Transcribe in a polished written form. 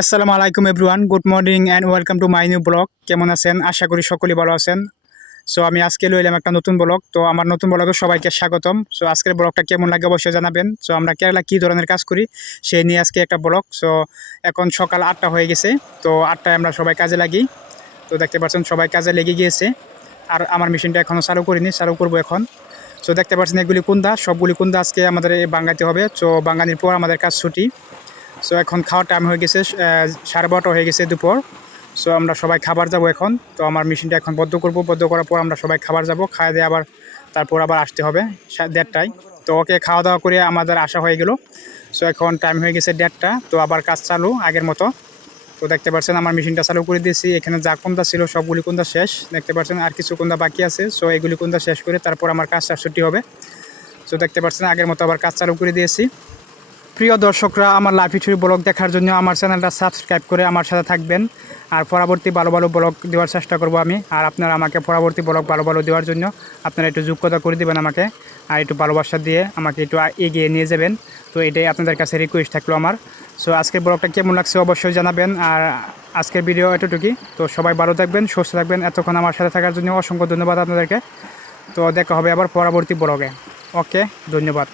আসসালামু আলাইকুম everyone, good morning and welcome to my new blog. কেমন আছেন? আশা করি সকলেই ভালো আছেন। সো আমি আজকে লইলাম একটা নতুন ব্লগ। তো আমার নতুন ব্লগে সবাইকে স্বাগতম। সো আজকের ব্লগটা কেমন লাগে অবশ্যই জানাবেন। সো আমরা কেরালা কী ধরনের কাজ করি সেই নিয়ে আজকে একটা ব্লগ। সো এখন সকাল 8টা হয়ে গেছে। তো 8টায় আমরা সবাই কাজে লাগি। তো দেখতে পাচ্ছেন সবাই কাজে লেগে গিয়েছে। আর আমার মেশিনটা এখনও চালু করিনি, চালু করবো এখন। সো দেখতে পাচ্ছেন এগুলি কুন্দা, সবগুলি কুন্দা আজকে আমাদের বাঙাইতে হবে। সো বাঙানির পর আমাদের কাজ ছুটি। সো এখন খাওয়ার টাইম হয়ে গেছে, 12:30 হয়ে গেছে দুপুর। সো আমরা সবাই খাবার যাব এখন। তো আমার মেশিনটা এখন বদ্ধ করব, বদ্ধ করার পর আমরা সবাই খাবার যাব, খাওয়া দিয়ে আবার তারপর আবার আসতে হবে 1:30টায়। তো ওকে খাওয়া দাওয়া করে আমাদের আসা হয়ে গেল। সো এখন টাইম হয়ে গেছে 1:30টা। তো আবার কাজ চালু আগের মতো। তো দেখতে পাচ্ছেন আমার মেশিনটা চালু করে দিয়েছি। এখানে যা কোন্দা ছিল সবগুলি কোন্দা শেষ, দেখতে পাচ্ছেন আর কিছু কোন্দা বাকি আছে। সো এগুলি কোন্দা শেষ করে তারপর আমার কাজটা ছুটি হবে। সো দেখতে পাচ্ছেন আগের মতো আবার কাজ চালু করে দিয়েছি। প্রিয় দর্শকরা, আমার লাইফ হিস্টরি ব্লগ দেখার জন্য আমার চ্যানেলটা সাবস্ক্রাইব করে আমার সাথে থাকবেন। আর পরবর্তী ভালো ভালো ব্লগ দেওয়ার চেষ্টা করব আমি। আর আপনারা আমাকে পরবর্তী ব্লগ ভালো ভালো দেওয়ার জন্য আপনারা একটু যোগ্যতা করে দেবেন আমাকে, আর একটু ভালোবাসা দিয়ে আমাকে একটু এগিয়ে নিয়ে যাবেন। তো এটাই আপনাদের কাছে রিকোয়েস্ট থাকলো আমার। সো আজকের ব্লগটা কেমন লাগছে অবশ্যই জানাবেন। আর আজকের ভিডিও এতটুকুই। তো সবাই ভালো থাকবেন, সুস্থ থাকবেন। এতক্ষণ আমার সাথে থাকার জন্য অসংখ্য ধন্যবাদ আপনাদেরকে। তো দেখা হবে আবার পরবর্তী ব্লগে। ওকে, ধন্যবাদ।